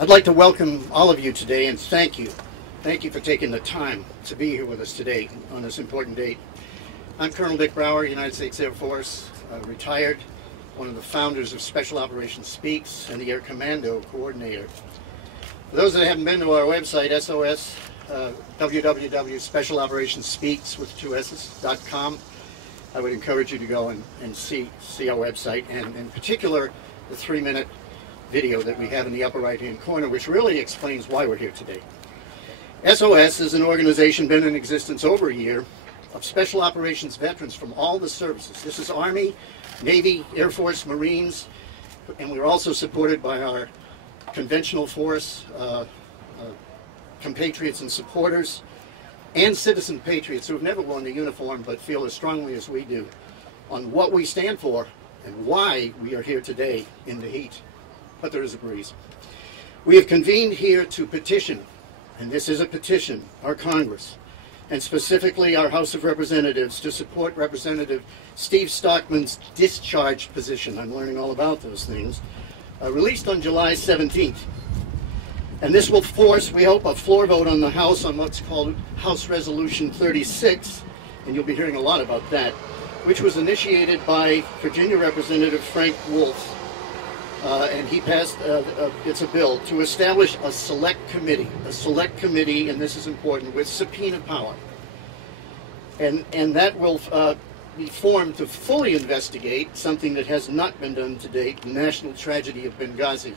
I'd like to welcome all of you today and thank you. Thank you for taking the time to be here with us today on this important date. I'm Colonel Dick Brower, United States Air Force, retired, one of the founders of Special Operations Speaks and the Air Commando Coordinator. For those that haven't been to our website, SOS, www.specialoperationsspeaks.com, I would encourage you to go and see our website, and in particular the 3-minute video that we have in the upper right-hand corner, which really explains why we're here today. SOS is an organization been in existence over a year of special operations veterans from all the services. This is Army, Navy, Air Force, Marines, and we're also supported by our conventional force, compatriots and supporters, and citizen patriots who have never worn the uniform but feel as strongly as we do on what we stand for and why we are here today in the heat. But there is a breeze. We have convened here to petition, and this is a petition, our Congress, and specifically our House of Representatives, to support Representative Steve Stockman's discharge position. I'm learning all about those things. Released on July 17th. And this will force, we hope, a floor vote on the House on what's called House Resolution 36, and you'll be hearing a lot about that, which was initiated by Virginia Representative Frank Wolf. And he passed, it's a bill to establish a select committee, and this is important, with subpoena power. And that will be formed to fully investigate something that has not been done to date, the national tragedy of Benghazi,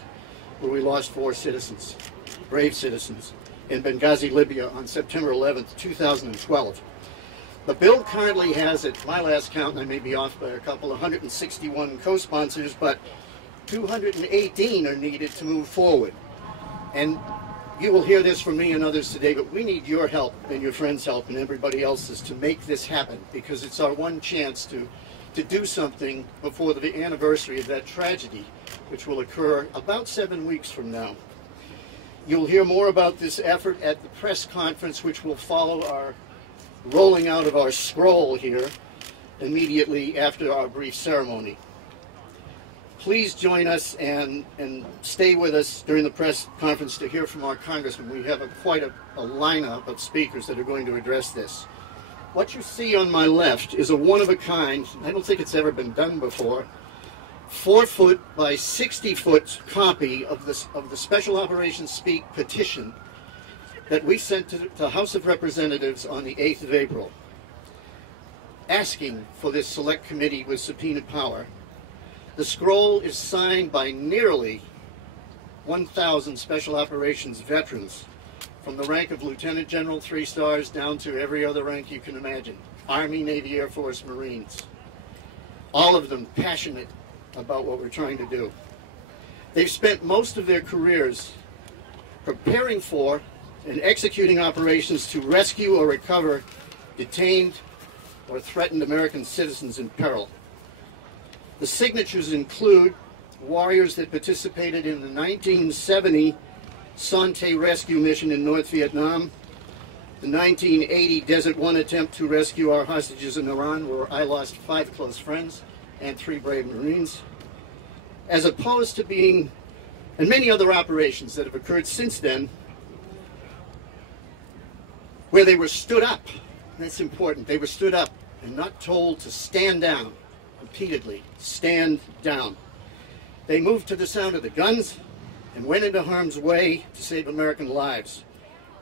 where we lost 4 citizens, brave citizens, in Benghazi, Libya on September 11th, 2012. The bill currently has, at my last count, and I may be off by a couple, 161 co-sponsors, but 218 are needed to move forward. And you will hear this from me and others today, but we need your help and your friends' help and everybody else's to make this happen, because it's our one chance to do something before the anniversary of that tragedy, which will occur about 7 weeks from now. You'll hear more about this effort at the press conference, which will follow our rolling out of our scroll here immediately after our brief ceremony. Please join us and stay with us during the press conference to hear from our congressman. We have quite a lineup of speakers that are going to address this. What you see on my left is a one-of-a-kind, I don't think it's ever been done before, 4-foot by 60-foot copy of the Special Operations Speak petition that we sent to the House of Representatives on the 8th of April, asking for this select committee with subpoena power. The scroll is signed by nearly 1,000 Special Operations veterans, from the rank of Lieutenant General 3 stars down to every other rank you can imagine. Army, Navy, Air Force, Marines. All of them passionate about what we're trying to do. They've spent most of their careers preparing for and executing operations to rescue or recover detained or threatened American citizens in peril. The signatures include warriors that participated in the 1970 Sante rescue mission in North Vietnam, the 1980 Desert One attempt to rescue our hostages in Iran, where I lost 5 close friends and 3 brave Marines, as opposed to being, and many other operations that have occurred since then, where they were stood up. That's important. They were stood up and not told to stand down. Repeatedly, stand down. They moved to the sound of the guns and went into harm's way to save American lives.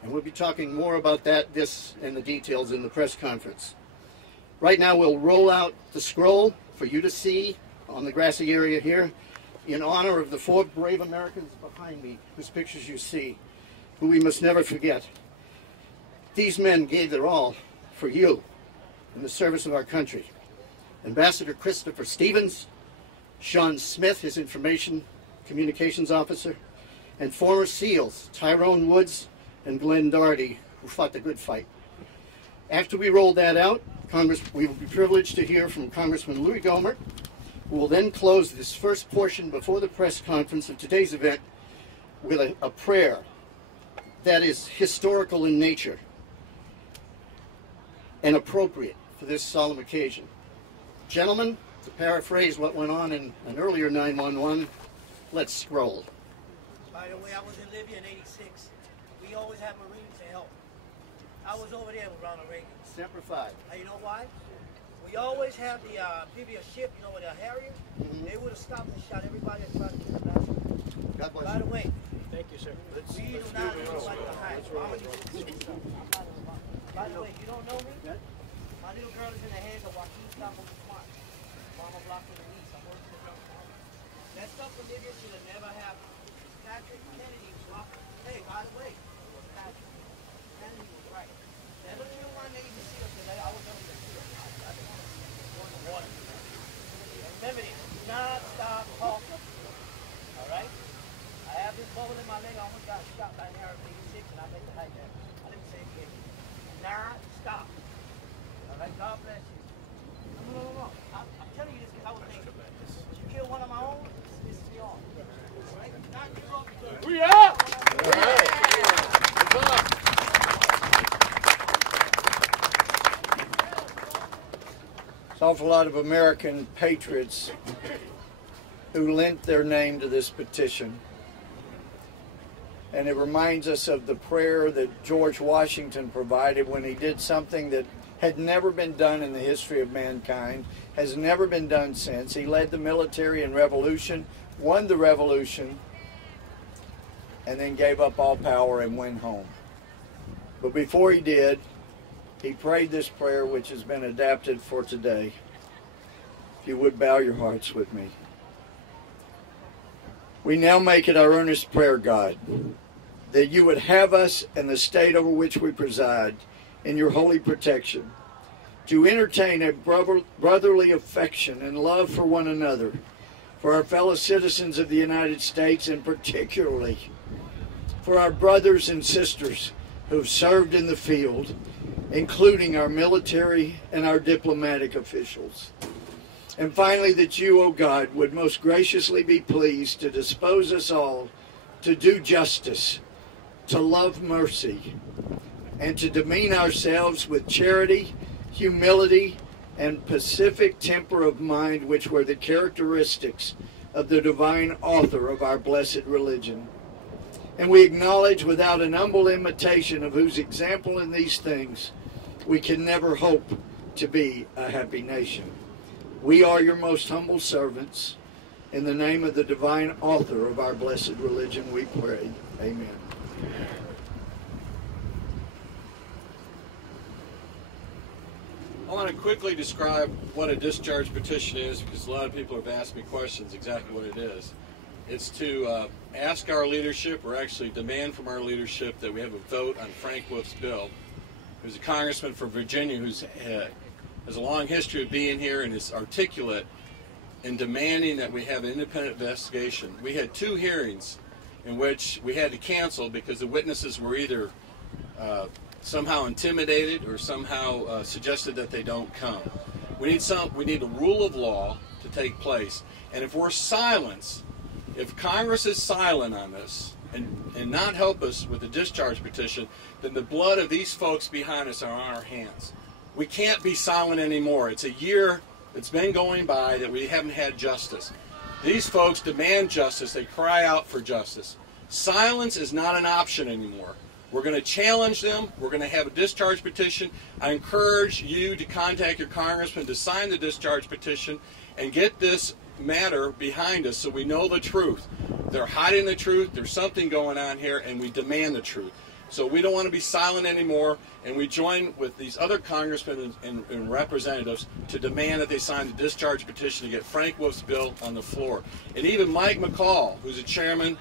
And we'll be talking more about this and the details in the press conference. Right now we'll roll out the scroll for you to see on the grassy area here in honor of the 4 brave Americans behind me, whose pictures you see, who we must never forget. These men gave their all for you in the service of our country. Ambassador Christopher Stevens, Sean Smith, his information communications officer, and former SEALs Tyrone Woods and Glenn Doherty, who fought the good fight. After we roll that out, we will be privileged to hear from Congressman Louis Gohmert, who will then close this first portion before the press conference of today's event with a prayer that is historical in nature and appropriate for this solemn occasion. Gentlemen, to paraphrase what went on in an earlier 911, let's scroll. By the way, I was in Libya in '86. We always have Marines to help. I was over there with Ronald Reagan. Semper Fi. You know why? We always have the amphibious ship, you know, with the Harrier. They would have stopped and shot everybody that tried to kill us. God bless By the way, Thank you, sir. we do not know what to hide. By the way, you don't know me? My little girl is in the hands of Joaquin Capo Guzman. Mama blocked in the east. I'm working with her. That stuff from Libya should have never happened. Patrick Kennedy blocked. Hey, by the way, Patrick Kennedy was right. Never kill my Navy SEALs because I was never going to kill them. I didn't want to see them going to water. Remember this, do not stop talking. All right? I have this bullet in my leg. I almost got shot by an Arab in '86 and I made the hijack. I didn't say it. Do not stop. All right? God bless you. No. I'm telling you this because I was thinking. If you kill one of my own, this is me off. All right? Do not give up. We up! An awful lot of American patriots who lent their name to this petition. And it reminds us of the prayer that George Washington provided when he did something that had never been done in the history of mankind, has never been done since. He led the military in revolution, won the revolution, and then gave up all power and went home. But before he did, he prayed this prayer, which has been adapted for today. If you would bow your hearts with me. We now make it our earnest prayer, God, that you would have us and the state over which we preside in your holy protection, to entertain a brotherly affection and love for one another, for our fellow citizens of the United States, and particularly for our brothers and sisters who have served in the field, including our military and our diplomatic officials. And finally, that you, O God, would most graciously be pleased to dispose us all to do justice, to love mercy, and to demean ourselves with charity, humility, and pacific temper of mind, which were the characteristics of the divine author of our blessed religion. And we acknowledge without an humble imitation of whose example in these things we can never hope to be a happy nation. We are your most humble servants. In the name of the divine author of our blessed religion we pray. Amen. I want to quickly describe what a discharge petition is, because a lot of people have asked me questions exactly what it is. It's to ask our leadership, or actually demand from our leadership, that we have a vote on Frank Wolf's bill, who's a congressman from Virginia who has a long history of being here and is articulate in demanding that we have an independent investigation. We had 2 hearings in which we had to cancel because the witnesses were either somehow intimidated or somehow suggested that they don't come. We need a rule of law to take place. And if we're silenced, if Congress is silent on this and not help us with the discharge petition, then the blood of these folks behind us are on our hands. We can't be silent anymore. It's a year that's been going by that we haven't had justice. These folks demand justice. They cry out for justice. Silence is not an option anymore. We're going to challenge them. We're going to have a discharge petition. I encourage you to contact your congressman to sign the discharge petition and get this matter behind us so we know the truth. They're hiding the truth. There's something going on here, and we demand the truth. So we don't want to be silent anymore, and we join with these other congressmen and representatives to demand that they sign the discharge petition to get Frank Wolf's bill on the floor. And even Mike McCall, who's a chairman,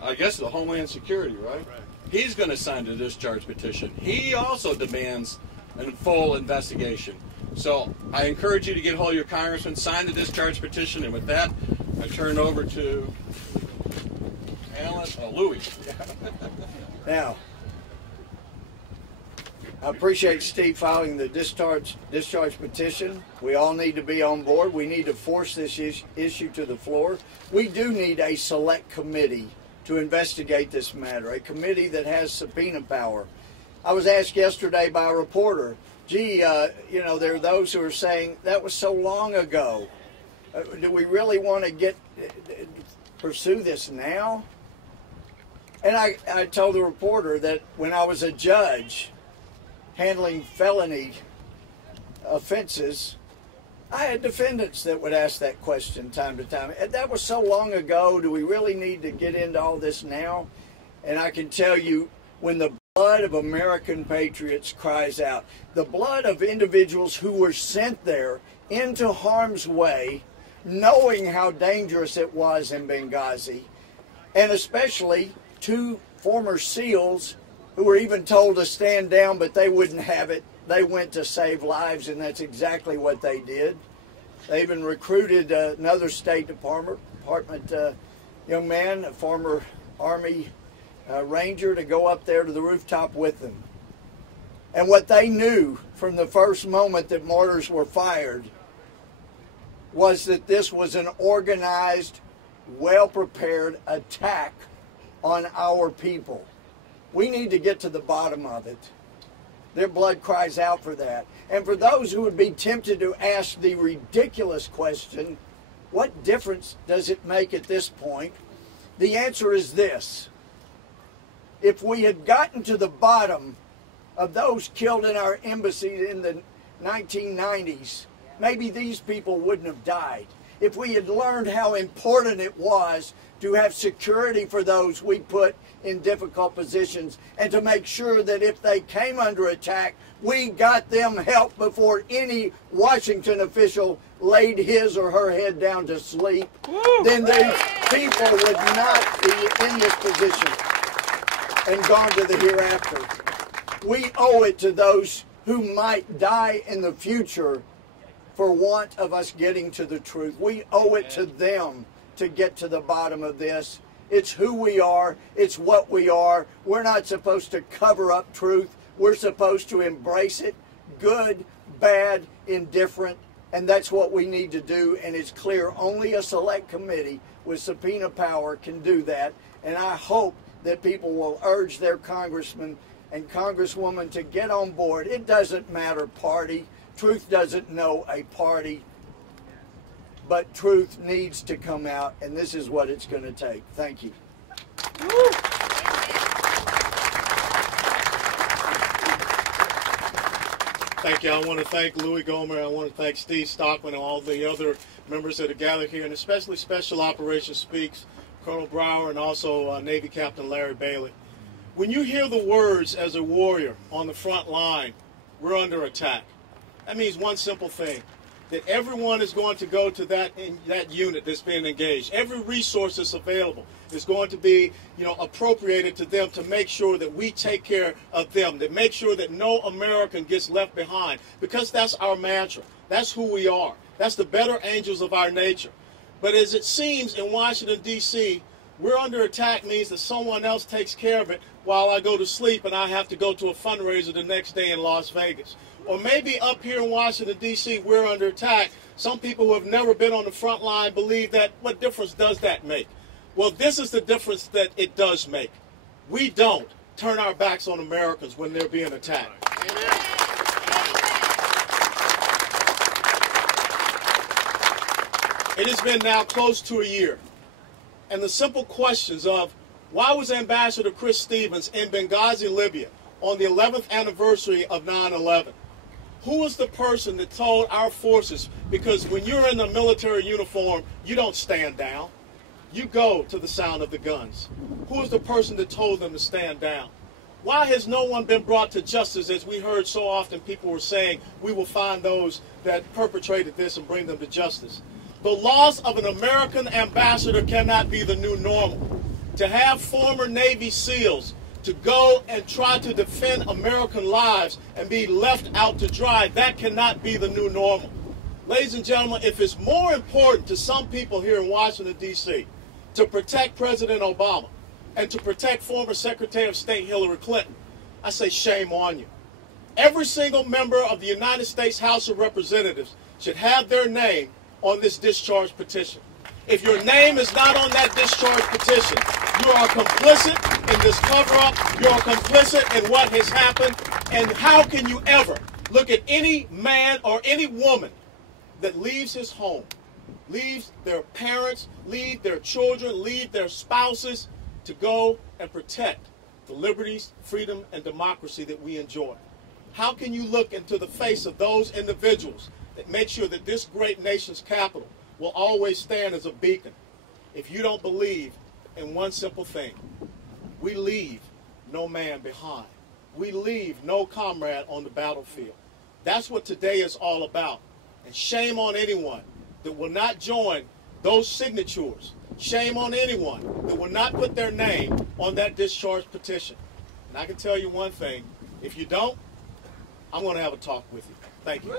I guess, of the Homeland Security, right? He's going to sign the discharge petition. He also demands a full investigation. So I encourage you to get a hold of your congressman, sign the discharge petition, and with that, I turn it over to Louis. Now, I appreciate Steve filing the discharge petition. We all need to be on board. We need to force this issue to the floor. We do need a select committee to investigate this matter, a committee that has subpoena power. I was asked yesterday by a reporter, gee, there are those who are saying that was so long ago. Do we really want to pursue this now? And I told the reporter that when I was a judge handling felony offenses, I had defendants that would ask that question time to time. And that was so long ago. Do we really need to get into all this now? And I can tell you, when the blood of American patriots cries out, the blood of individuals who were sent there into harm's way, knowing how dangerous it was in Benghazi, and especially 2 former SEALs who were even told to stand down, but they wouldn't have it. They went to save lives, and that's exactly what they did. They even recruited another State Department young man, a former Army Ranger, to go up there to the rooftop with them. And what they knew from the first moment that mortars were fired was that this was an organized, well-prepared attack on our people. We need to get to the bottom of it. Their blood cries out for that. And for those who would be tempted to ask the ridiculous question, what difference does it make at this point? The answer is this. If we had gotten to the bottom of those killed in our embassies in the 1990s, maybe these people wouldn't have died. If we had learned how important it was to have security for those we put in difficult positions, and to make sure that if they came under attack, we got them help before any Washington official laid his or her head down to sleep, then these people would not be in this position and gone to the hereafter. We owe it to those who might die in the future for want of us getting to the truth. We owe it to them to get to the bottom of this. It's who we are. It's what we are. We're not supposed to cover up truth. We're supposed to embrace it, good, bad, indifferent, and that's what we need to do. And it's clear only a select committee with subpoena power can do that. And I hope that people will urge their congressmen and congresswomen to get on board. It doesn't matter party. Truth doesn't know a party. But truth needs to come out, and this is what it's going to take. Thank you. Thank you. I want to thank Louis Gomer. I want to thank Steve Stockman and all the other members that are gathered here, and especially Special Operations Speaks, Colonel Brower, and also Navy Captain Larry Bailey. When you hear the words as a warrior on the front line, we're under attack, that means one simple thing, that everyone is going to go to that unit that's being engaged. Every resource that's available is going to be, appropriated to them to make sure that we take care of them, to make sure that no American gets left behind, because that's our mantra. That's who we are. That's the better angels of our nature. But as it seems in Washington, D.C., we're under attack means that someone else takes care of it while I go to sleep and I have to go to a fundraiser the next day in Las Vegas. Or maybe up here in Washington, D.C., we're under attack. Some people who have never been on the front line believe that, what difference does that make? Well, this is the difference that it does make. We don't turn our backs on Americans when they're being attacked. It has been now close to a year. And the simple questions of, why was Ambassador Chris Stevens in Benghazi, Libya, on the 11th anniversary of 9/11? Who was the person that told our forces, because when you're in a military uniform, you don't stand down. You go to the sound of the guns. Who was the person that told them to stand down? Why has no one been brought to justice, as we heard so often people were saying, we will find those that perpetrated this and bring them to justice? The loss of an American ambassador cannot be the new normal. To have former Navy SEALs to go and try to defend American lives and be left out to dry, that cannot be the new normal. Ladies and gentlemen, if it's more important to some people here in Washington, D.C. to protect President Obama and to protect former Secretary of State Hillary Clinton, I say shame on you. Every single member of the United States House of Representatives should have their name on this discharge petition. If your name is not on that discharge petition, you are complicit in this cover-up. You are complicit in what has happened. And how can you ever look at any man or any woman that leaves his home, leaves their parents, leave their children, leave their spouses, to go and protect the liberties, freedom, and democracy that we enjoy? How can you look into the face of those individuals that make sure that this great nation's capital will always stand as a beacon if you don't believe in one simple thing? We leave no man behind. We leave no comrade on the battlefield. That's what today is all about. And shame on anyone that will not join those signatures. Shame on anyone that will not put their name on that discharge petition. And I can tell you one thing, if you don't, I'm going to have a talk with you. Thank you.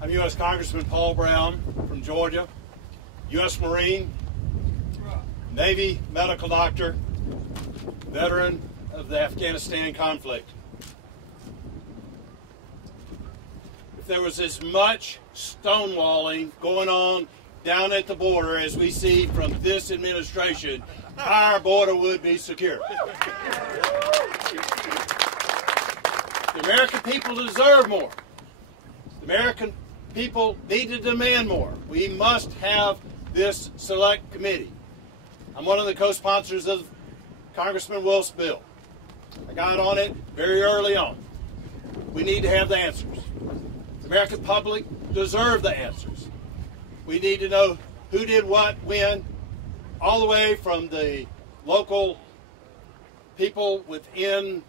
I'm U.S. Congressman Paul Brown from Georgia, U.S. Marine, Navy medical doctor, veteran of the Afghanistan conflict. If there was as much stonewalling going on down at the border as we see from this administration, our border would be secure. The American people deserve more. The American people need to demand more. We must have this select committee. I'm one of the co-sponsors of Congressman Wolf's bill. I got on it very early on. We need to have the answers. The American public deserve the answers. We need to know who did what, when, all the way from the local people within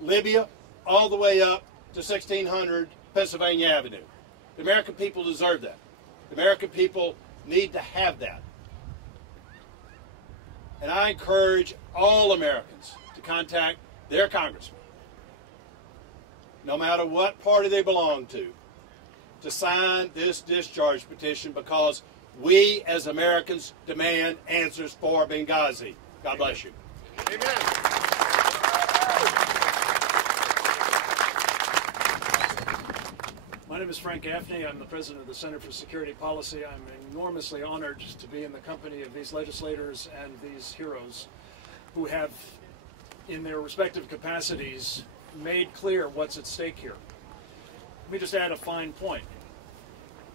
Libya, all the way up to 1600 Pennsylvania Avenue. The American people deserve that. The American people need to have that. And I encourage all Americans to contact their congressman, no matter what party they belong to sign this discharge petition, because we as Americans demand answers for Benghazi. God bless you. Amen. My name is Frank Gaffney. I'm the president of the Center for Security Policy. I'm enormously honored to be in the company of these legislators and these heroes who have, in their respective capacities, made clear what's at stake here. Let me just add a fine point.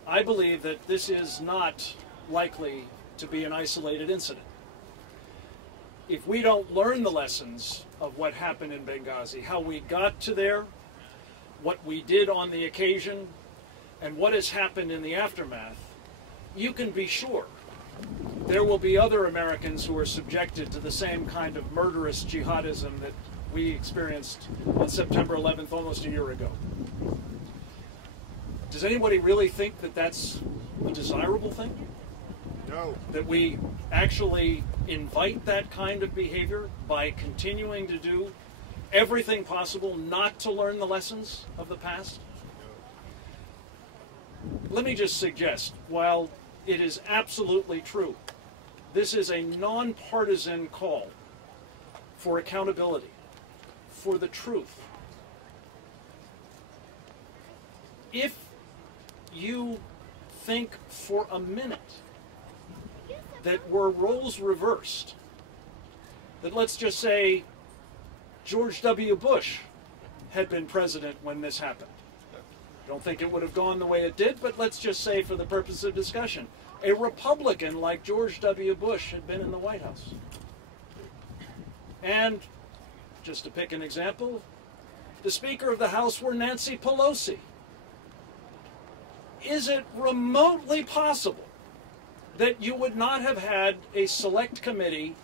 I believe that this is not likely to be an isolated incident. If we don't learn the lessons of what happened in Benghazi, how we got to there, what we did on the occasion, and what has happened in the aftermath, you can be sure there will be other Americans who are subjected to the same kind of murderous jihadism that we experienced on September 11th almost a year ago. Does anybody really think that that's a desirable thing? No. That we actually invite that kind of behavior by continuing to do everything possible not to learn the lessons of the past? Let me just suggest, while it is absolutely true, this is a nonpartisan call for accountability, for the truth. If you think for a minute that were roles reversed, that let's just say George W. Bush had been president when this happened. I don't think it would have gone the way it did, but let's just say for the purpose of discussion, a Republican like George W. Bush had been in the White House. And, just to pick an example, the Speaker of the House were Nancy Pelosi. Is it remotely possible that you would not have had a select committee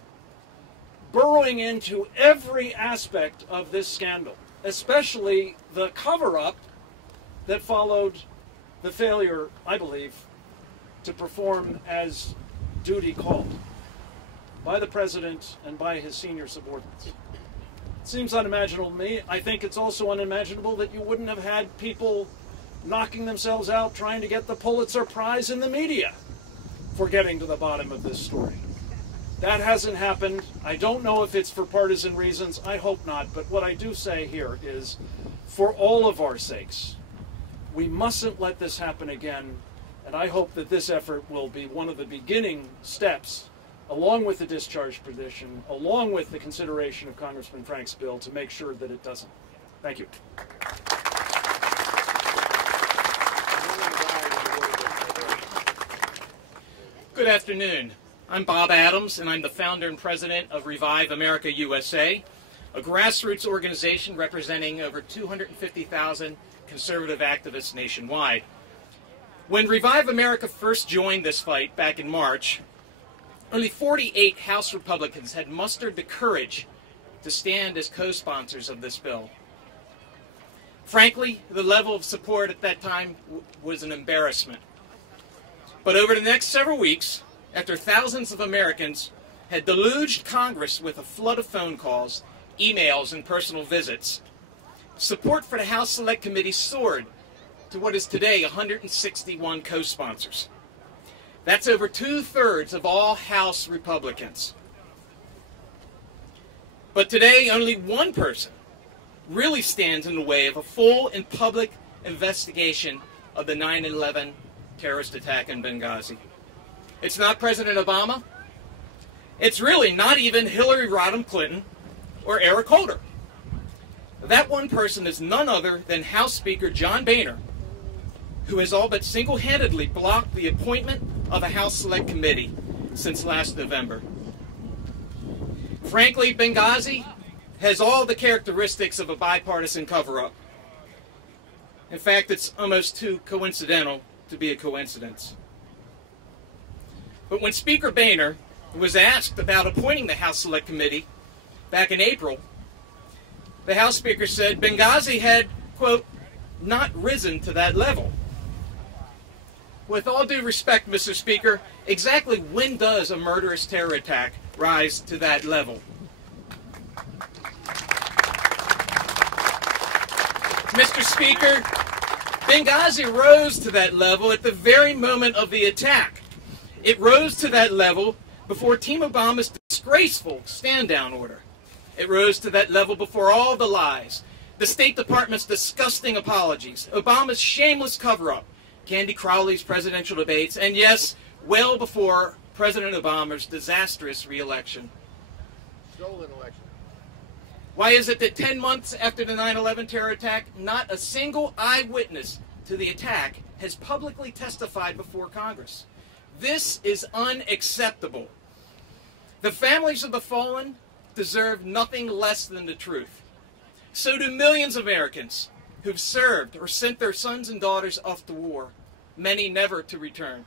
burrowing into every aspect of this scandal, especially the cover-up that followed the failure, I believe, to perform as duty called by the President and by his senior subordinates? It seems unimaginable to me. I think it's also unimaginable that you wouldn't have had people knocking themselves out trying to get the Pulitzer Prize in the media for getting to the bottom of this story. That hasn't happened. I don't know if it's for partisan reasons. I hope not. But what I do say here is, for all of our sakes, we mustn't let this happen again. And I hope that this effort will be one of the beginning steps, along with the discharge petition, along with the consideration of Congressman Frank's bill, to make sure that it doesn't. Thank you. Good afternoon. I'm Bob Adams, and I'm the founder and president of Revive America USA, a grassroots organization representing over 250,000 conservative activists nationwide. When Revive America first joined this fight back in March, only 48 House Republicans had mustered the courage to stand as co-sponsors of this bill. Frankly, the level of support at that time was an embarrassment. But over the next several weeks, after thousands of Americans had deluged Congress with a flood of phone calls, emails, and personal visits, support for the House Select Committee soared to what is today 161 co-sponsors. That's over 2/3 of all House Republicans. But today, only one person really stands in the way of a full and public investigation of the 9/11 terrorist attack in Benghazi. It's not President Obama. It's really not even Hillary Rodham Clinton or Eric Holder. That one person is none other than House Speaker John Boehner, who has all but single-handedly blocked the appointment of a House Select Committee since last November. Frankly, Benghazi has all the characteristics of a bipartisan cover-up. In fact, it's almost too coincidental to be a coincidence. But when Speaker Boehner was asked about appointing the House Select Committee back in April, the House Speaker said Benghazi had, quote, not risen to that level. With all due respect, Mr. Speaker, exactly when does a murderous terror attack rise to that level? Mr. Speaker, Benghazi rose to that level at the very moment of the attack. It rose to that level before Team Obama's disgraceful stand-down order. It rose to that level before all the lies, the State Department's disgusting apologies, Obama's shameless cover-up, Candy Crowley's presidential debates, and yes, well before President Obama's disastrous re-election. Stolen election. Why is it that 10 months after the 9/11 terror attack, not a single eyewitness to the attack has publicly testified before Congress? This is unacceptable. The families of the fallen deserve nothing less than the truth. So do millions of Americans who've served or sent their sons and daughters off to war, many never to return.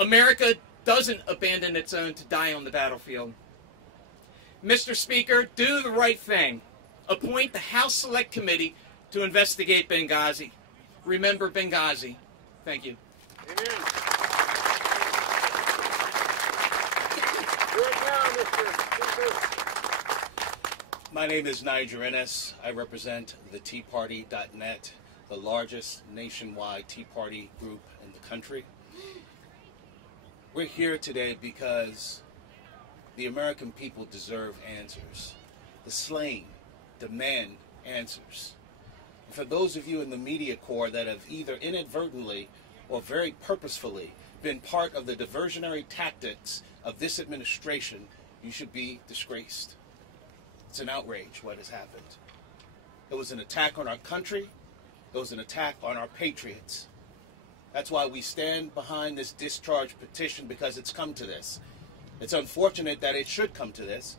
America doesn't abandon its own to die on the battlefield. Mr. Speaker, do the right thing. Appoint the House Select Committee to investigate Benghazi. Remember Benghazi. Thank you. Amen. My name is Nigel Ennis. I represent the TeaParty.net, the largest nationwide Tea Party group in the country. We're here today because the American people deserve answers. The slain demand answers. And for those of you in the media corps that have either inadvertently or very purposefully been part of the diversionary tactics of this administration, you should be disgraced. It's an outrage what has happened. It was an attack on our country. It was an attack on our patriots. That's why we stand behind this discharge petition, because it's come to this. It's unfortunate that it should come to this,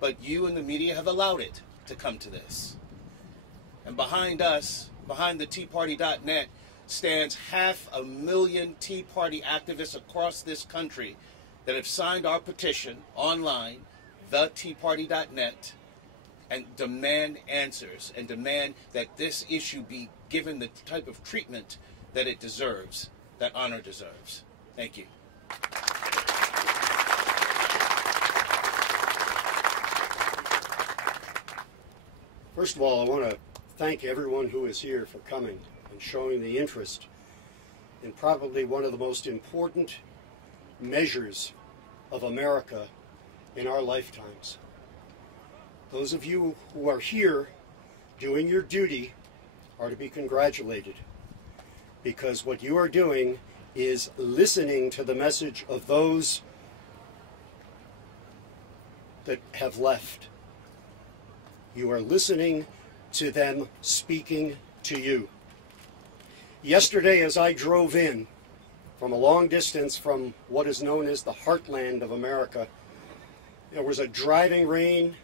but you and the media have allowed it to come to this. And behind us, behind the TeaParty.net, stands 500,000 Tea Party activists across this country that have signed our petition online, theteaparty.net, and demand answers and demand that this issue be given the type of treatment that it deserves, that honor deserves. Thank you. First of all, I want to thank everyone who is here for coming and showing the interest in probably one of the most important measures of America in our lifetimes. Those of you who are here doing your duty are to be congratulated, because what you are doing is listening to the message of those that have left. You are listening to them speaking to you. Yesterday, as I drove in from a long distance from what is known as the heartland of America. There was a driving rain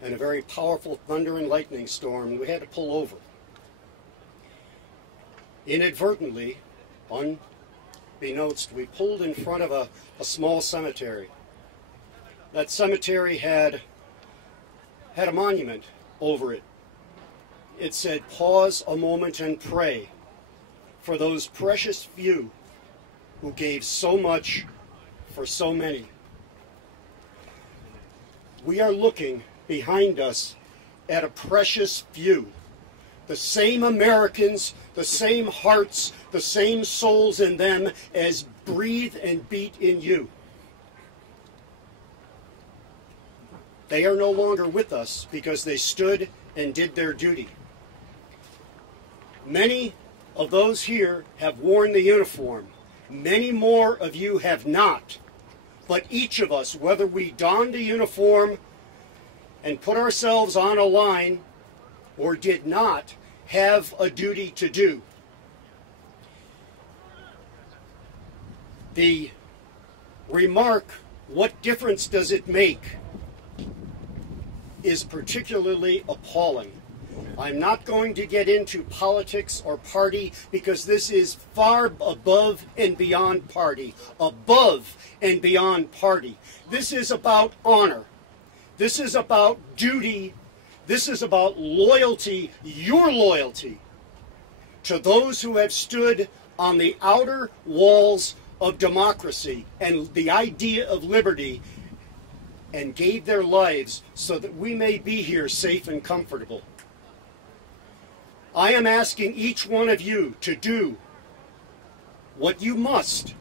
and a very powerful thunder and lightning storm. We had to pull over. Inadvertently, unbeknownst, we pulled in front of a small cemetery. That cemetery had a monument over it. It said, "Pause a moment and pray for those precious few who gave so much for so many." We are looking behind us at a precious few. The same Americans, the same hearts, the same souls in them as breathe and beat in you. They are no longer with us because they stood and did their duty. Many of those here have worn the uniform. Many more of you have not. But each of us, whether we donned a uniform and put ourselves on a line or did not, have a duty to do. The remark, "What difference does it make?" is particularly appalling. I'm not going to get into politics or party because this is far above and beyond party. Above and beyond party. This is about honor. This is about duty. This is about loyalty, your loyalty, to those who have stood on the outer walls of democracy and the idea of liberty and gave their lives so that we may be here safe and comfortable. I am asking each one of you to do what you must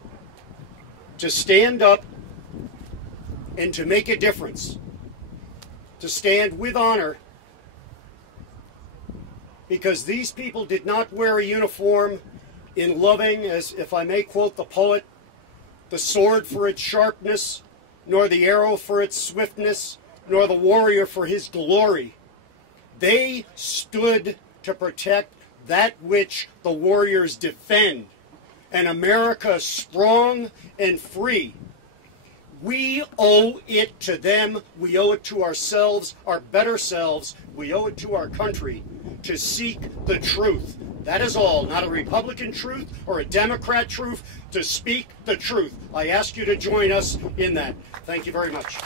to stand up and to make a difference, to stand with honor, because these people did not wear a uniform in loving, as if I may quote the poet, the sword for its sharpness, nor the arrow for its swiftness, nor the warrior for his glory. They stood to protect that which the warriors defend, an America strong and free. We owe it to them. We owe it to ourselves, our better selves. We owe it to our country to seek the truth. That is all, not a Republican truth or a Democrat truth, to speak the truth. I ask you to join us in that. Thank you very much.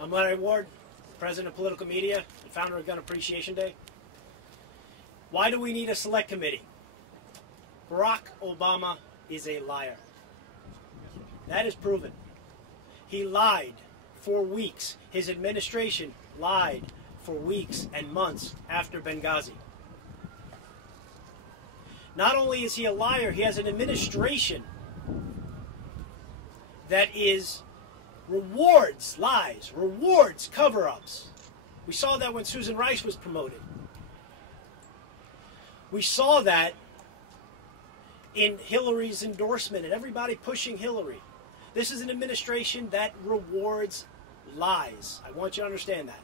I'm Larry Ward, President of Political Media and founder of Gun Appreciation Day. Why do we need a select committee? Barack Obama is a liar. That is proven. He lied for weeks. His administration lied for weeks and months after Benghazi. Not only is he a liar, he has an administration that rewards lies, rewards cover-ups. We saw that when Susan Rice was promoted. We saw that in Hillary's endorsement and everybody pushing Hillary. This is an administration that rewards lies. I want you to understand that.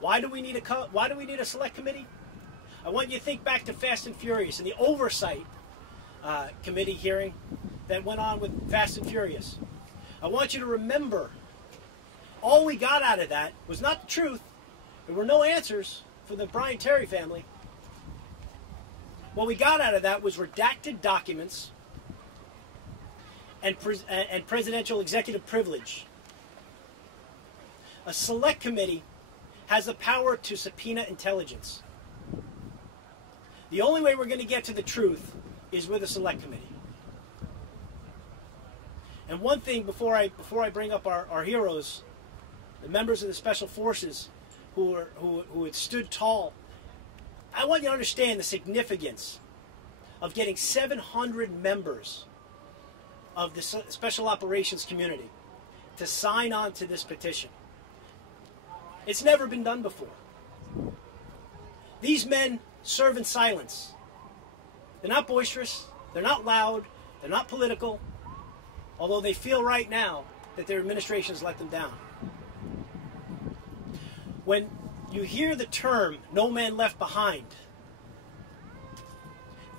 Why do we need a select committee? I want you to think back to Fast and Furious and the oversight committee hearing that went on with Fast and Furious. I want you to remember, all we got out of that was not the truth. There were no answers for the Brian Terry family. What we got out of that was redacted documents and presidential executive privilege. A select committee has the power to subpoena intelligence. The only way we're going to get to the truth is with a select committee. And one thing before I bring up our heroes, the members of the Special Forces who had stood tall, I want you to understand the significance of getting 700 members of the Special Operations community to sign on to this petition. It's never been done before. These men serve in silence. They're not boisterous, they're not loud, they're not political, although they feel right now that their administration has let them down. When You hear the term, no man left behind.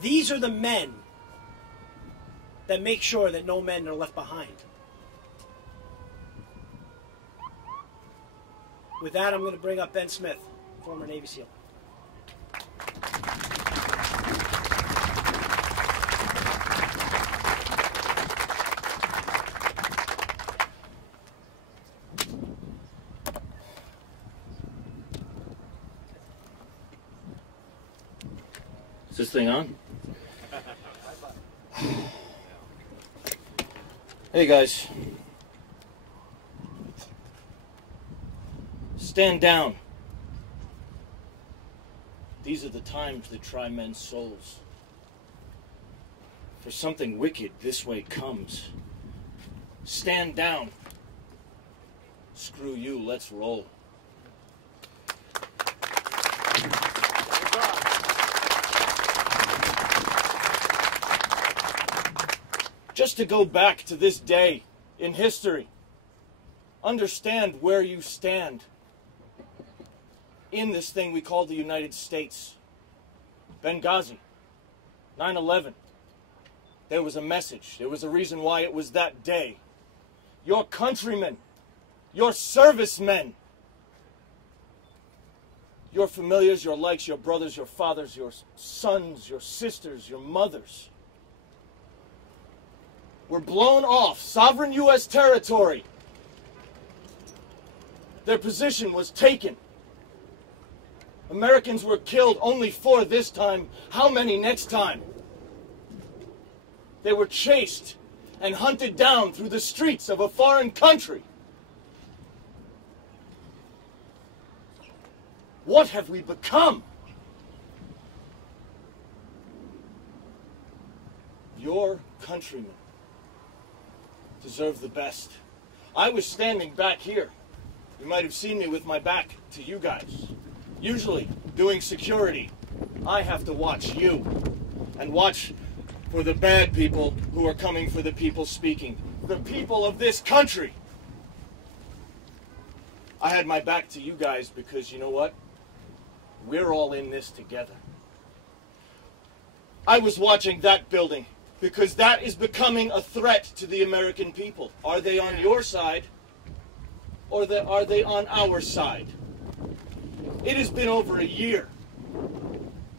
These are the men that make sure that no men are left behind. With that, I'm going to bring up Ben Smith, former Navy SEAL. Is this thing on? Hey guys. Stand down. These are the times that try men's souls. For something wicked this way comes. Stand down. Screw you, let's roll. Just to go back to this day in history, understand where you stand in this thing we call the United States. Benghazi, 9/11. There was a message. There was a reason why it was that day. Your countrymen, your servicemen, your familiars, your likes, your brothers, your fathers, your sons, your sisters, your mothers were blown off sovereign U.S. territory. Their position was taken. Americans were killed only 4 this time. How many next time? They were chased and hunted down through the streets of a foreign country. What have we become? Your countrymen deserve the best. I was standing back here. You might have seen me with my back to you guys. Usually, doing security, I have to watch you and watch for the bad people who are coming for the people speaking. The people of this country. I had my back to you guys because you know what? We're all in this together. I was watching that building because that is becoming a threat to the American people. Are they on your side or are they on our side? It has been over a year.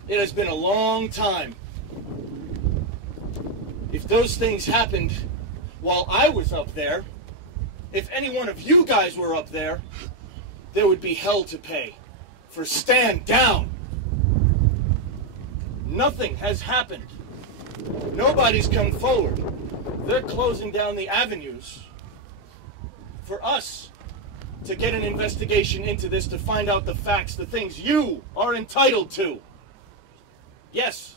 It has been a long time. If those things happened while I was up there, if any one of you guys were up there, there would be hell to pay. For stand down. Nothing has happened. Nobody's come forward. They're closing down the avenues for us to get an investigation into this, to find out the facts, the things you are entitled to. Yes,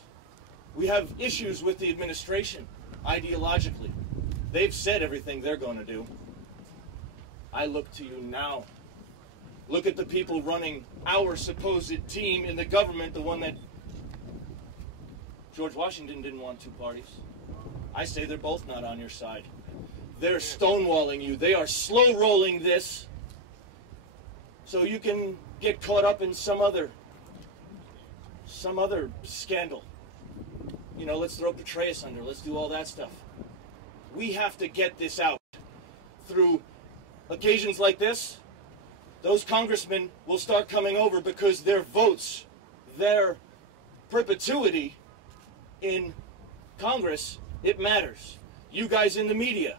we have issues with the administration, ideologically. They've said everything they're going to do. I look to you now. Look at the people running our supposed team in the government, the one that George Washington didn't want 2 parties. I say they're both not on your side. They're stonewalling you. They are slow rolling this so you can get caught up in some other scandal. You know, let's throw Petraeus under. Let's do all that stuff. We have to get this out through occasions like this. Those congressmen will start coming over because their votes, their perpetuity in Congress, it matters. You guys in the media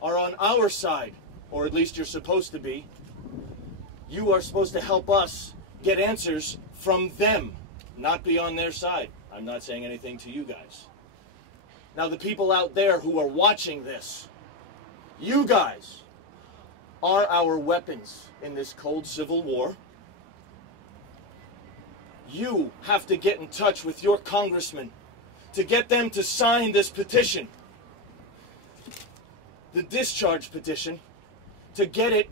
are on our side, or at least you're supposed to be. You are supposed to help us get answers from them, not be on their side. I'm not saying anything to you guys. Now, the people out there who are watching this, you guys are our weapons in this cold civil war. You have to get in touch with your congressman to get them to sign this petition, the discharge petition, to get it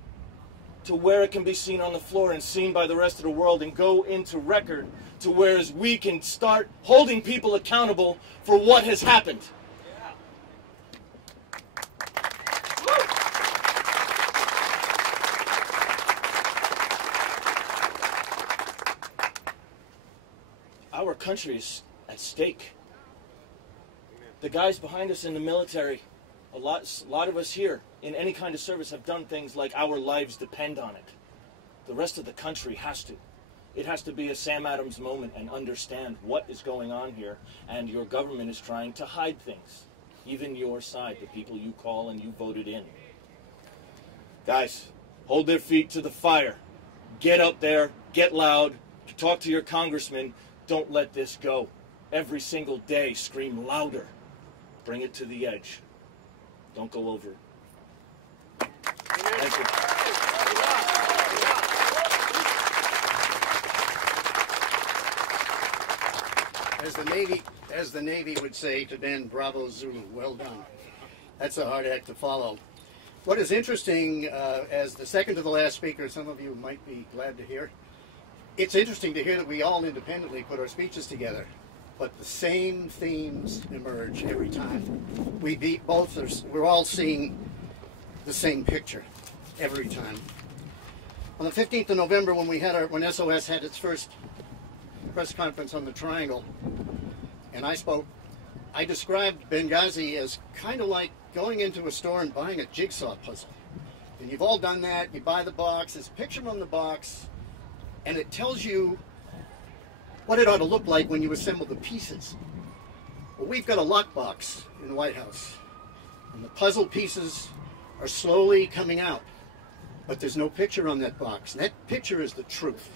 to where it can be seen on the floor and seen by the rest of the world and go into record to whereas we can start holding people accountable for what has happened. our country is at stake. The guys behind us in the military, a lot of us here in any kind of service have done things like our lives depend on it. The rest of the country has to. It has to be a Sam Adams moment and understand what is going on here, and your government is trying to hide things. Even your side, the people you call and you voted in. Guys, hold their feet to the fire. Get up there, get loud, talk to your congressman. Don't let this go. Every single day, scream louder. Bring it to the edge. Don't go over it. Thank you. As the Navy would say to Ben, bravo Zulu, well done. That's a hard act to follow. What is interesting, as the second to the last speaker, some of you might be glad to hear, it's interesting to hear that we all independently put our speeches together, but the same themes emerge every time. We're all seeing the same picture every time. On the 15th of November, when SOS had its first press conference on the Triangle, and I spoke, I described Benghazi as kind of like going into a store and buying a jigsaw puzzle. And you've all done that. You buy the box, there's a picture on the box, and it tells you what it ought to look like when you assemble the pieces. Well, we've got a lockbox in the White House, and the puzzle pieces are slowly coming out, but there's no picture on that box. And that picture is the truth.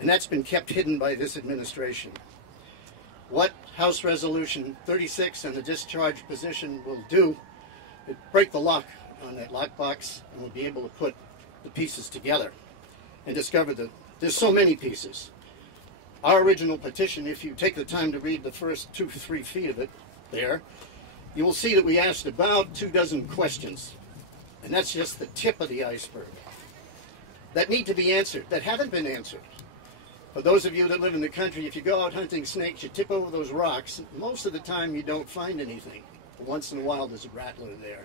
And that's been kept hidden by this administration. What House Resolution 36 and the discharge position will do is break the lock on that lockbox, and we'll be able to put the pieces together and discover that there's so many pieces. Our original petition, if you take the time to read the first 2 to 3 feet of it there, you will see that we asked about 24 questions. And that's just the tip of the iceberg that need to be answered, that haven't been answered. For those of you that live in the country, if you go out hunting snakes, you tip over those rocks, most of the time you don't find anything. But once in a while there's a rattler there.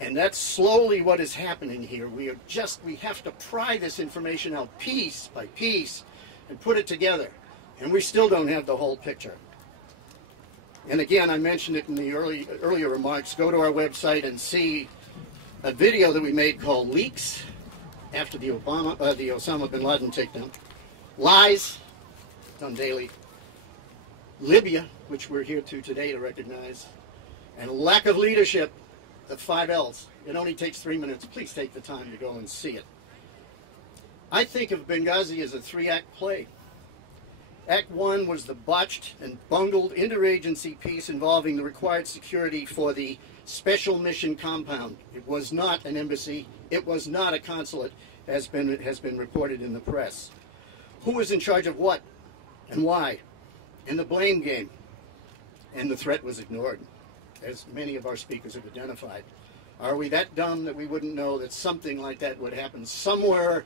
And that's slowly what is happening here. We have to pry this information out piece by piece and put it together. And we still don't have the whole picture. And again, I mentioned it in the earlier remarks. Go to our website and see a video that we made called Leaks after the Osama bin Laden takedown. Lies, done daily. Libya, which we're here today to recognize. And lack of leadership, the 5 L's. It only takes 3 minutes. Please take the time to go and see it. I think of Benghazi as a 3-act play. Act 1 was the botched and bungled interagency piece involving the required security for the Special Mission Compound. It was not an embassy. It was not a consulate, as has been reported in the press. Who was in charge of what and why? And the blame game. And the threat was ignored, as many of our speakers have identified. Are we that dumb that we wouldn't know that something like that would happen somewhere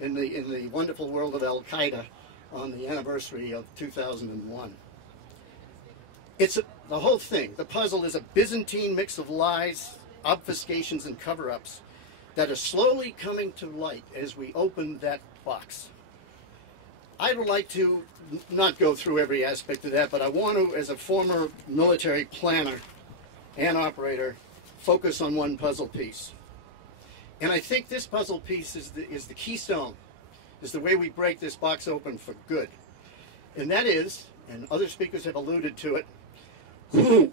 in the wonderful world of Al-Qaeda on the anniversary of 2001? The whole thing, the puzzle, is a Byzantine mix of lies, obfuscations, and cover-ups that are slowly coming to light as we open that box. I would like to not go through every aspect of that, but I want to, as a former military planner and operator, focus on one puzzle piece. And I think this puzzle piece is the keystone, is the way we break this box open for good. And that is, and other speakers have alluded to it, who,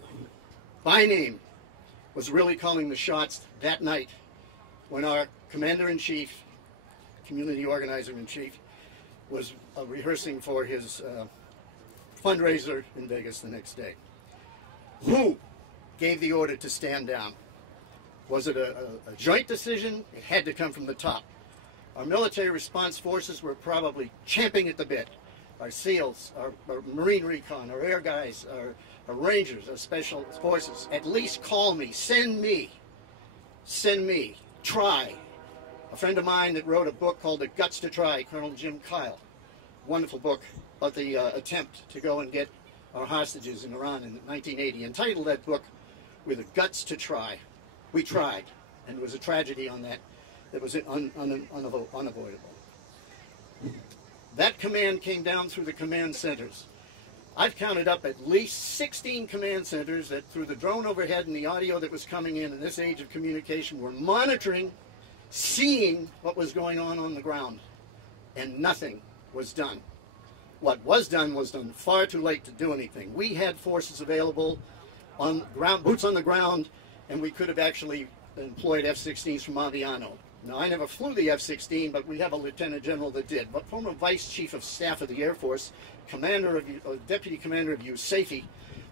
by name, was really calling the shots that night when our commander-in-chief, community organizer-in-chief, was rehearsing for his fundraiser in Vegas the next day. Who gave the order to stand down? Was it a joint decision? It had to come from the top. Our military response forces were probably champing at the bit. Our SEALs, our Marine Recon, our Air guys, our Rangers, our Special Forces, at least call me, send me, try. A friend of mine that wrote a book called The Guts to Try, Colonel Jim Kyle, wonderful book about the attempt to go and get our hostages in Iran in 1980, entitled that book with The Guts to Try. We tried, and it was a tragedy on that was unavoidable. That command came down through the command centers. I've counted up at least 16 command centers that, through the drone overhead and the audio that was coming in this age of communication, were monitoring, seeing what was going on the ground, and nothing was done. What was done far too late to do anything. We had forces available on ground, boots on the ground, and we could have actually employed F-16s from Aviano. Now, I never flew the F-16, but we have a lieutenant general that did. But former vice chief of staff of the Air Force, deputy commander of USAFE,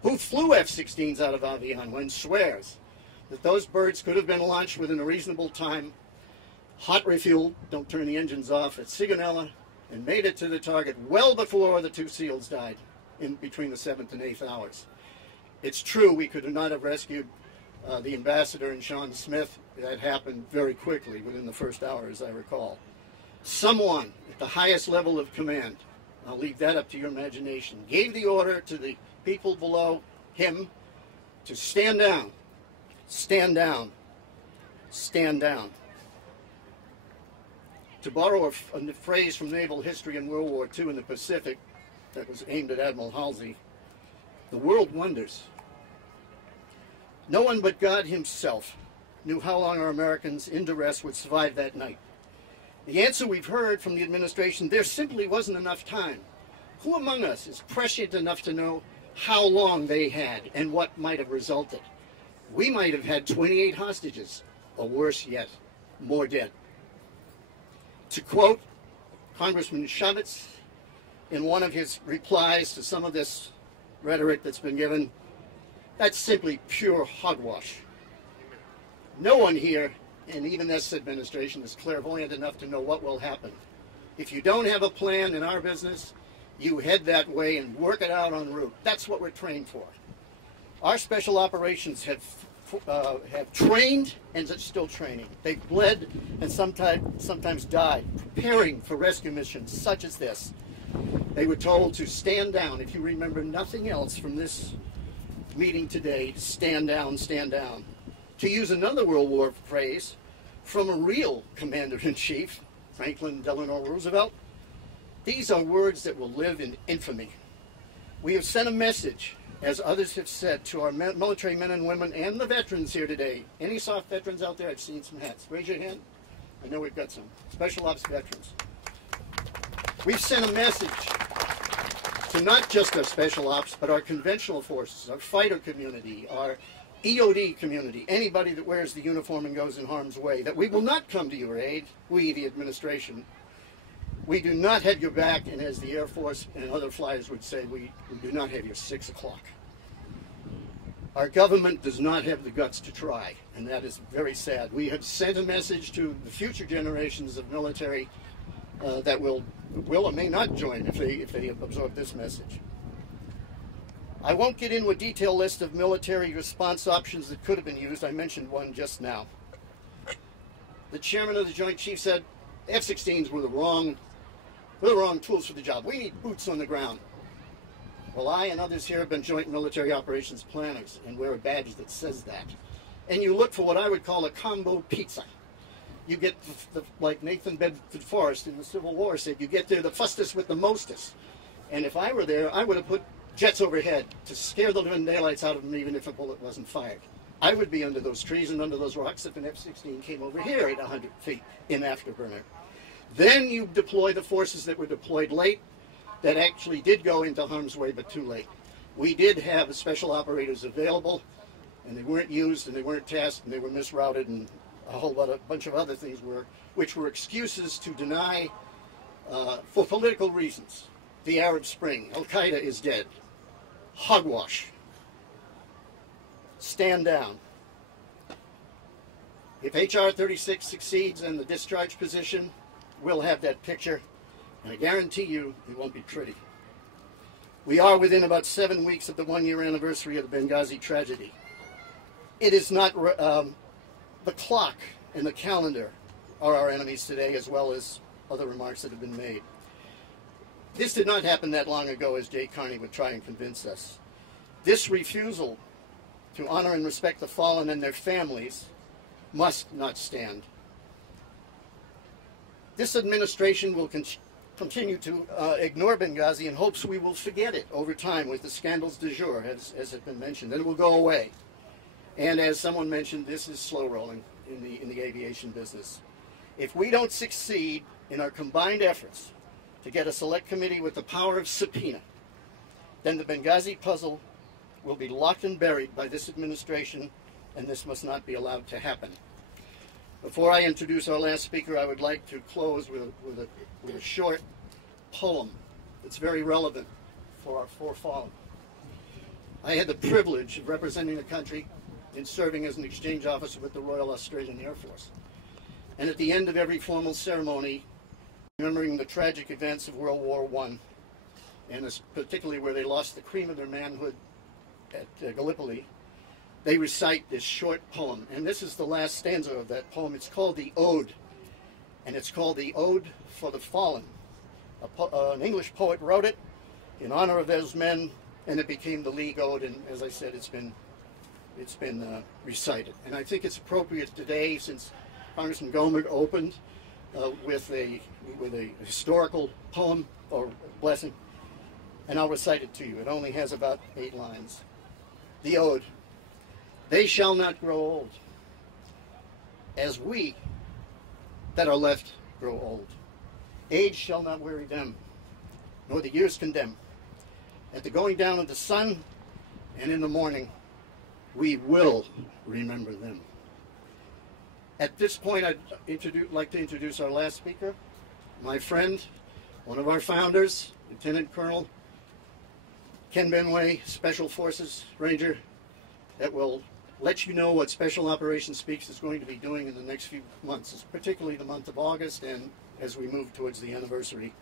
who flew F-16s out of Aviano, and swears that those birds could have been launched within a reasonable time, hot refueled, don't turn the engines off, at Sigonella, and made it to the target well before the 2 SEALs died in between the 7th and 8th hours. It's true we could not have rescued the ambassador and Sean Smith. That happened very quickly within the first hour, as I recall. Someone at the highest level of command, I'll leave that up to your imagination, gave the order to the people below him to stand down, stand down, stand down. To borrow a phrase from naval history in World War II in the Pacific that was aimed at Admiral Halsey, the world wonders. No one but God himself knew how long our Americans in duress would survive that night. The answer we've heard from the administration, there simply wasn't enough time. Who among us is prescient enough to know how long they had and what might have resulted? We might have had 28 hostages, or worse yet, more dead. To quote Congressman Chavez in one of his replies to some of this rhetoric that's been given, that's simply pure hogwash. No one here, and even this administration, is clairvoyant enough to know what will happen. If you don't have a plan in our business, you head that way and work it out en route. That's what we're trained for. Our special operations have trained and are still training. They've bled and sometimes died preparing for rescue missions such as this. They were told to stand down. If you remember nothing else from this meeting today, stand down, stand down. To use another World War phrase from a real commander-in-chief, Franklin Delano Roosevelt, these are words that will live in infamy. We have sent a message, as others have said, to our military men and women and the veterans here today. Any soft veterans out there? I've seen some hats. Raise your hand. I know we've got some. Special Ops veterans. We've sent a message to not just our Special Ops, but our conventional forces, our fighter community, our EOD community, anybody that wears the uniform and goes in harm's way, that we will not come to your aid, we, the administration. We do not have your back, and as the Air Force and other flyers would say, we do not have your 6 o'clock. Our government does not have the guts to try, and that is very sad. We have sent a message to the future generations of military that will or may not join if they absorb this message. I won't get into a detailed list of military response options that could have been used. I mentioned one just now. The chairman of the Joint Chiefs said F-16s were the wrong tools for the job. We need boots on the ground. Well, I and others here have been joint military operations planners and wear a badge that says that. And you look for what I would call a combo pizza. You get, like Nathan Bedford Forrest in the Civil War said, you get there the fustest with the mostest. And if I were there, I would have put jets overhead to scare the living daylights out of them even if a bullet wasn't fired. I would be under those trees and under those rocks if an F-16 came over here at 100 feet in afterburner. Then you deploy the forces that were deployed late, that actually did go into harm's way, but too late. We did have special operators available, and they weren't used, and they weren't tasked, and they were misrouted, and a bunch of other things which were excuses to deny, for political reasons, the Arab Spring. Al-Qaeda is dead. Hogwash. Stand down. If H.R. 36 succeeds in the discharge position, we'll have that picture, and I guarantee you it won't be pretty. We are within about 7 weeks of the 1-year anniversary of the Benghazi tragedy. It is not the clock and the calendar are our enemies today, as well as other remarks that have been made. This did not happen that long ago, as Jay Carney would try and convince us. This refusal to honor and respect the fallen and their families must not stand. This administration will continue to ignore Benghazi in hopes we will forget it over time with the scandals du jour, as has been mentioned, and it will go away. And as someone mentioned, this is slow rolling in the aviation business. If we don't succeed in our combined efforts to get a select committee with the power of subpoena, then the Benghazi puzzle will be locked and buried by this administration, and this must not be allowed to happen. Before I introduce our last speaker, I would like to close with a short poem that's very relevant for our forefathers. I had the privilege of representing the country in serving as an exchange officer with the Royal Australian Air Force. And at the end of every formal ceremony, remembering the tragic events of World War I, and particularly where they lost the cream of their manhood at Gallipoli, they recite this short poem. And this is the last stanza of that poem. It's called the Ode, and it's called the Ode for the Fallen. An English poet wrote it in honor of those men, and it became the League Ode, and as I said, it's been recited. And I think it's appropriate today, since Congressman Gohmert opened with a historical poem or blessing, and I'll recite it to you. It only has about 8 lines. The Ode. They shall not grow old, as we that are left grow old. Age shall not weary them, nor the years condemn. At the going down of the sun and in the morning, we will remember them. At this point, I'd like to introduce our last speaker, my friend, one of our founders, Lieutenant Colonel Ken Benway, Special Forces Ranger, that will let you know what Special Operations Speaks is going to be doing in the next few months, particularly the month of August and as we move towards the anniversary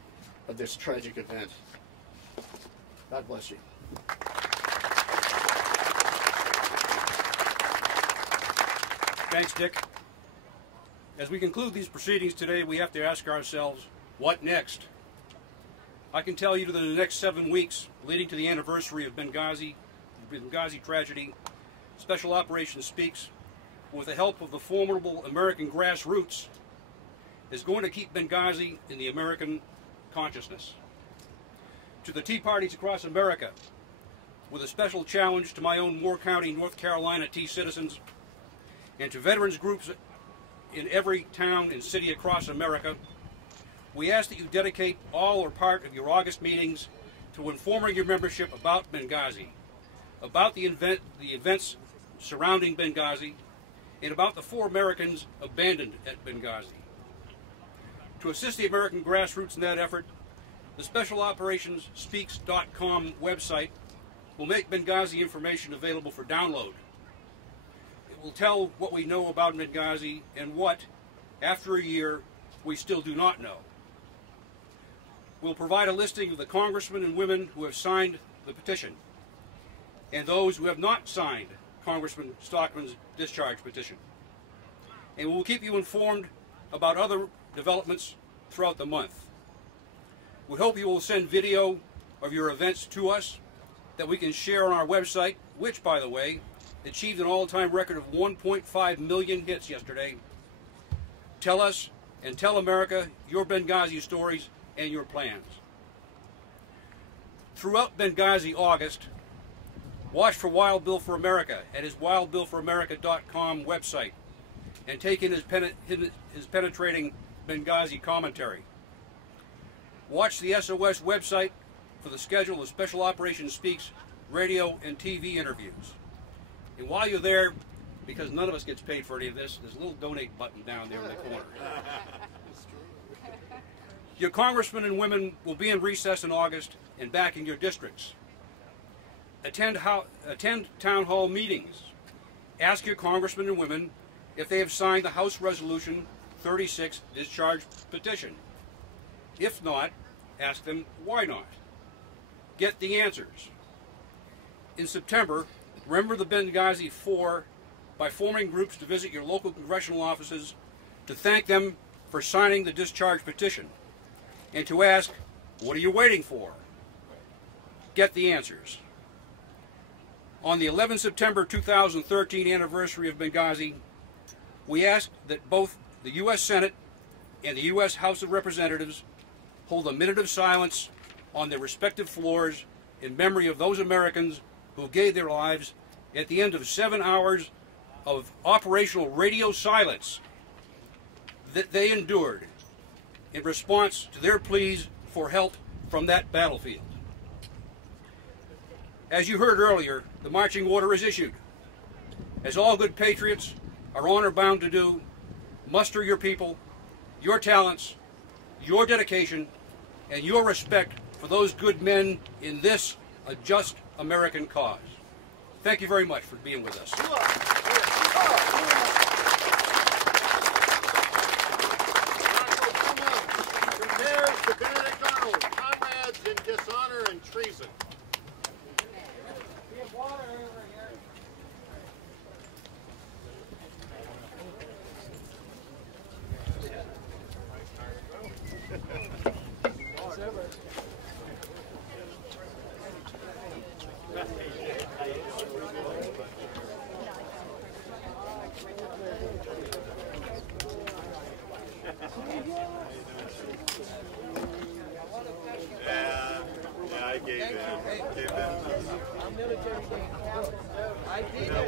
of this tragic event. God bless you. Thanks, Dick. As we conclude these proceedings today, we have to ask ourselves, what next? I can tell you that in the next 7 weeks, leading to the anniversary of Benghazi, the Benghazi tragedy, Special Operations Speaks, with the help of the formidable American grassroots, is going to keep Benghazi in the American consciousness. To the Tea Parties across America, with a special challenge to my own Moore County, North Carolina Tea citizens, and to veterans groups in every town and city across America, we ask that you dedicate all or part of your August meetings to informing your membership about Benghazi, about the events surrounding Benghazi, and about the 4 Americans abandoned at Benghazi. To assist the American grassroots in that effort, the Special Operations Speaks.com website will make Benghazi information available for download. It will tell what we know about Benghazi and what, after a year, we still do not know. We'll provide a listing of the congressmen and women who have signed the petition and those who have not signed Congressman Stockman's discharge petition. And we'll keep you informed about other developments throughout the month. We hope you will send video of your events to us that we can share on our website, which, by the way, achieved an all-time record of 1.5 million hits yesterday. Tell us and tell America your Benghazi stories and your plans. Throughout Benghazi August, watch for Wild Bill for America at his wildbillforamerica.com website and take in his penetrating Benghazi commentary. Watch the SOS website for the schedule of Special Operations Speaks radio and TV interviews. And while you're there, because none of us gets paid for any of this, there's a little donate button down there in the corner. Your congressmen and women will be in recess in August and back in your districts. Attend town hall meetings. Ask your congressmen and women if they have signed the House Resolution 36 discharge petition. If not, ask them why not. Get the answers. In September, remember the Benghazi 4 by forming groups to visit your local congressional offices to thank them for signing the discharge petition and to ask, what are you waiting for? Get the answers. On the 11 September 2013 anniversary of Benghazi, we ask that both the U.S. Senate and the U.S. House of Representatives hold a minute of silence on their respective floors in memory of those Americans who gave their lives at the end of 7 hours of operational radio silence that they endured in response to their pleas for help from that battlefield. As you heard earlier, the marching order is issued. As all good patriots are honor-bound to do, muster your people, your talents, your dedication, and your respect for those good men in this, a just American cause. Thank you very much for being with us. Compares to Benedict Arnold, comrades in dishonor and treason. I gave them. I did it.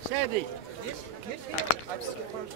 Sandy. Get here. I'm skipping.